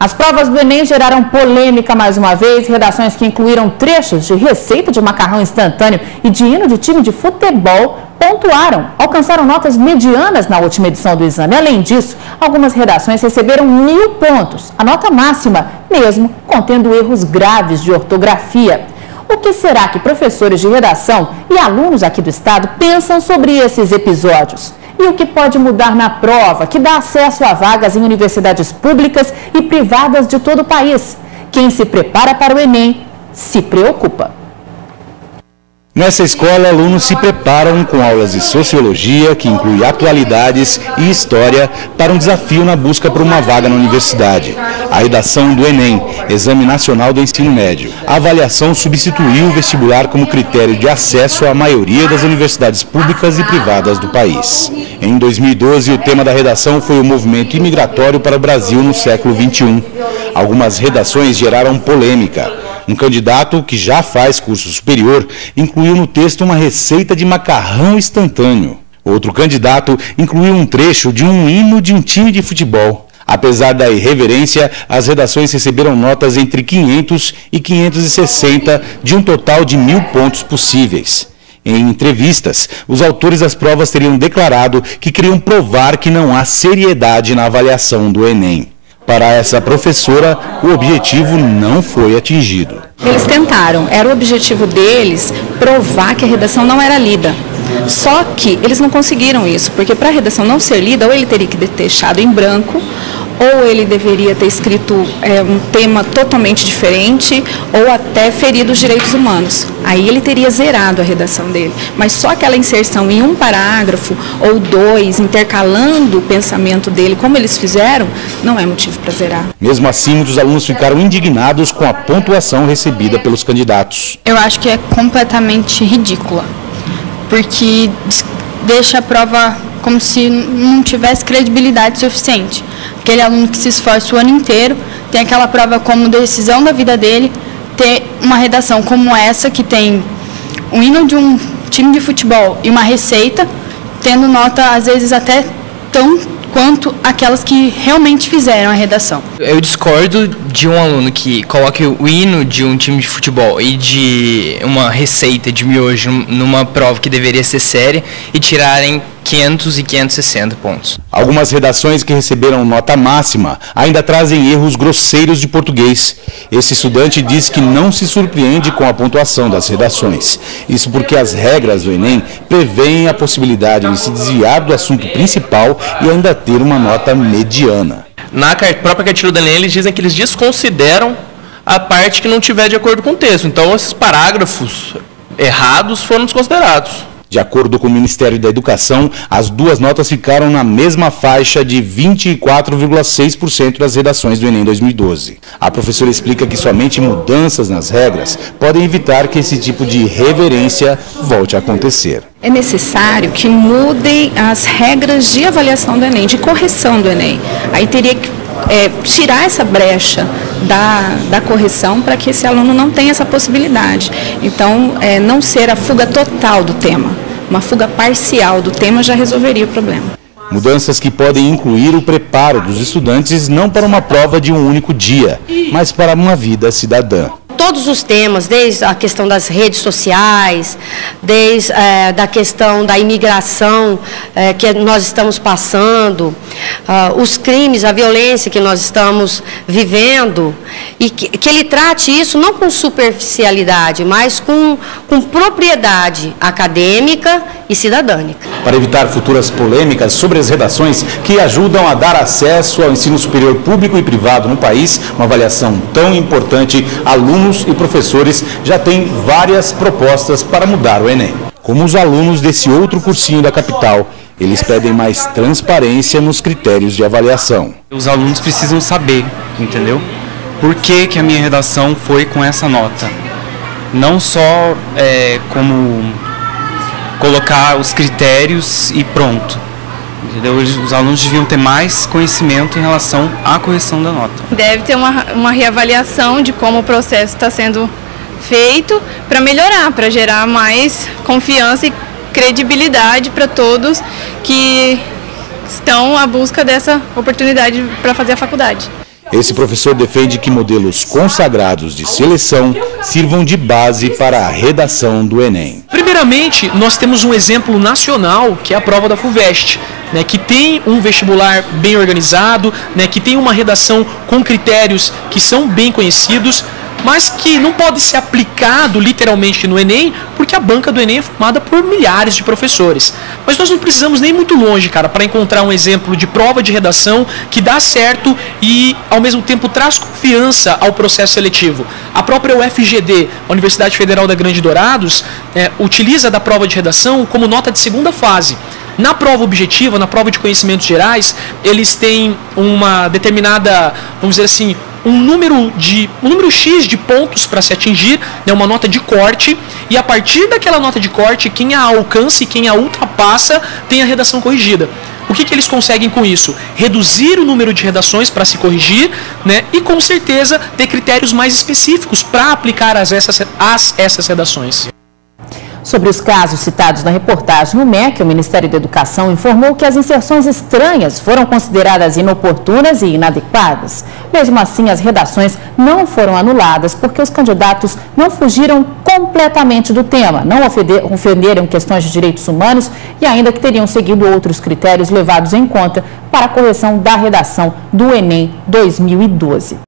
As provas do Enem geraram polêmica mais uma vez. Redações que incluíram trechos de receita de macarrão instantâneo e de hino de time de futebol pontuaram, alcançaram notas medianas na última edição do exame. Além disso, algumas redações receberam 1000 pontos, a nota máxima, mesmo contendo erros graves de ortografia. O que será que professores de redação e alunos aqui do estado pensam sobre esses episódios? E o que pode mudar na prova, que dá acesso a vagas em universidades públicas e privadas de todo o país? Quem se prepara para o Enem se preocupa. Nessa escola, alunos se preparam com aulas de sociologia, que inclui atualidades e história, para um desafio na busca por uma vaga na universidade. A redação do Enem, Exame Nacional do Ensino Médio. A avaliação substituiu o vestibular como critério de acesso à maioria das universidades públicas e privadas do país. Em 2012, o tema da redação foi o movimento imigratório para o Brasil no século XXI. Algumas redações geraram polêmica. Um candidato que já faz curso superior incluiu no texto uma receita de macarrão instantâneo. Outro candidato incluiu um trecho de um hino de um time de futebol. Apesar da irreverência, as redações receberam notas entre 500 e 560, de um total de 1000 pontos possíveis. Em entrevistas, os autores das provas teriam declarado que queriam provar que não há seriedade na avaliação do Enem. Para essa professora, o objetivo não foi atingido. Eles tentaram, era o objetivo deles provar que a redação não era lida. Só que eles não conseguiram isso, porque para a redação não ser lida, ou ele teria que ter deixado em branco, ou ele deveria ter escrito um tema totalmente diferente, ou até ferido os direitos humanos. Aí ele teria zerado a redação dele. Mas só aquela inserção em um parágrafo ou dois, intercalando o pensamento dele, como eles fizeram, não é motivo para zerar. Mesmo assim, muitos alunos ficaram indignados com a pontuação recebida pelos candidatos. Eu acho que é completamente ridícula, porque deixa a prova como se não tivesse credibilidade suficiente. Aquele aluno que se esforça o ano inteiro, tem aquela prova como decisão da vida dele, ter uma redação como essa, que tem um hino de um time de futebol e uma receita, tendo nota, às vezes, até tão quanto aquelas que realmente fizeram a redação. Eu discordo de um aluno que coloque o hino de um time de futebol e de uma receita de miojo numa prova que deveria ser séria e tirarem 500 e 560 pontos. Algumas redações que receberam nota máxima ainda trazem erros grosseiros de português. Esse estudante diz que não se surpreende com a pontuação das redações. Isso porque as regras do Enem prevêem a possibilidade de se desviar do assunto principal e ainda ter uma nota mediana. Na própria cartilha do Enem, eles dizem que eles desconsideram a parte que não tiver de acordo com o texto. Então, esses parágrafos errados foram desconsiderados. De acordo com o Ministério da Educação, as duas notas ficaram na mesma faixa de 24,6% das redações do Enem 2012. A professora explica que somente mudanças nas regras podem evitar que esse tipo de irreverência volte a acontecer. É necessário que mudem as regras de avaliação do Enem, de correção do Enem. Aí teria que tirar essa brecha da correção para que esse aluno não tenha essa possibilidade. Então, não ser a fuga total do tema, uma fuga parcial do tema já resolveria o problema. Mudanças que podem incluir o preparo dos estudantes não para uma prova de um único dia, mas para uma vida cidadã. Todos os temas, desde a questão das redes sociais, desde da questão da imigração que nós estamos passando, os crimes, a violência que nós estamos vivendo, e que ele trate isso não com superficialidade, mas com propriedade acadêmica e cidadânica. Para evitar futuras polêmicas sobre as redações que ajudam a dar acesso ao ensino superior público e privado no país, uma avaliação tão importante, alunos e professores já têm várias propostas para mudar o Enem. Como os alunos desse outro cursinho da capital, eles pedem mais transparência nos critérios de avaliação. Os alunos precisam saber, entendeu? Por que a minha redação foi com essa nota. Não só como colocar os critérios e pronto. Entendeu? Os alunos deviam ter mais conhecimento em relação à correção da nota. Deve ter uma reavaliação de como o processo está sendo feito para melhorar, para gerar mais confiança e credibilidade para todos que estão à busca dessa oportunidade para fazer a faculdade. Esse professor defende que modelos consagrados de seleção sirvam de base para a redação do Enem. Primeiramente, nós temos um exemplo nacional, que é a prova da FUVEST, né, que tem um vestibular bem organizado, né, que tem uma redação com critérios que são bem conhecidos, mas que não pode ser aplicado literalmente no Enem, porque a banca do Enem é formada por milhares de professores. Mas nós não precisamos nem muito longe, cara, para encontrar um exemplo de prova de redação que dá certo e, ao mesmo tempo, traz confiança ao processo seletivo. A própria UFGD, a Universidade Federal da Grande Dourados, utiliza da prova de redação como nota de segunda fase. Na prova objetiva, na prova de conhecimentos gerais, eles têm uma determinada, vamos dizer assim, um número X de pontos para se atingir, né, uma nota de corte, e a partir daquela nota de corte, quem a alcança e quem a ultrapassa tem a redação corrigida. O que eles conseguem com isso? Reduzir o número de redações para se corrigir, né, e com certeza ter critérios mais específicos para aplicar essas redações. Sobre os casos citados na reportagem, o MEC, o Ministério da Educação, informou que as inserções estranhas foram consideradas inoportunas e inadequadas. Mesmo assim, as redações não foram anuladas porque os candidatos não fugiram completamente do tema, não ofenderam questões de direitos humanos e ainda que teriam seguido outros critérios levados em conta para a correção da redação do Enem 2012.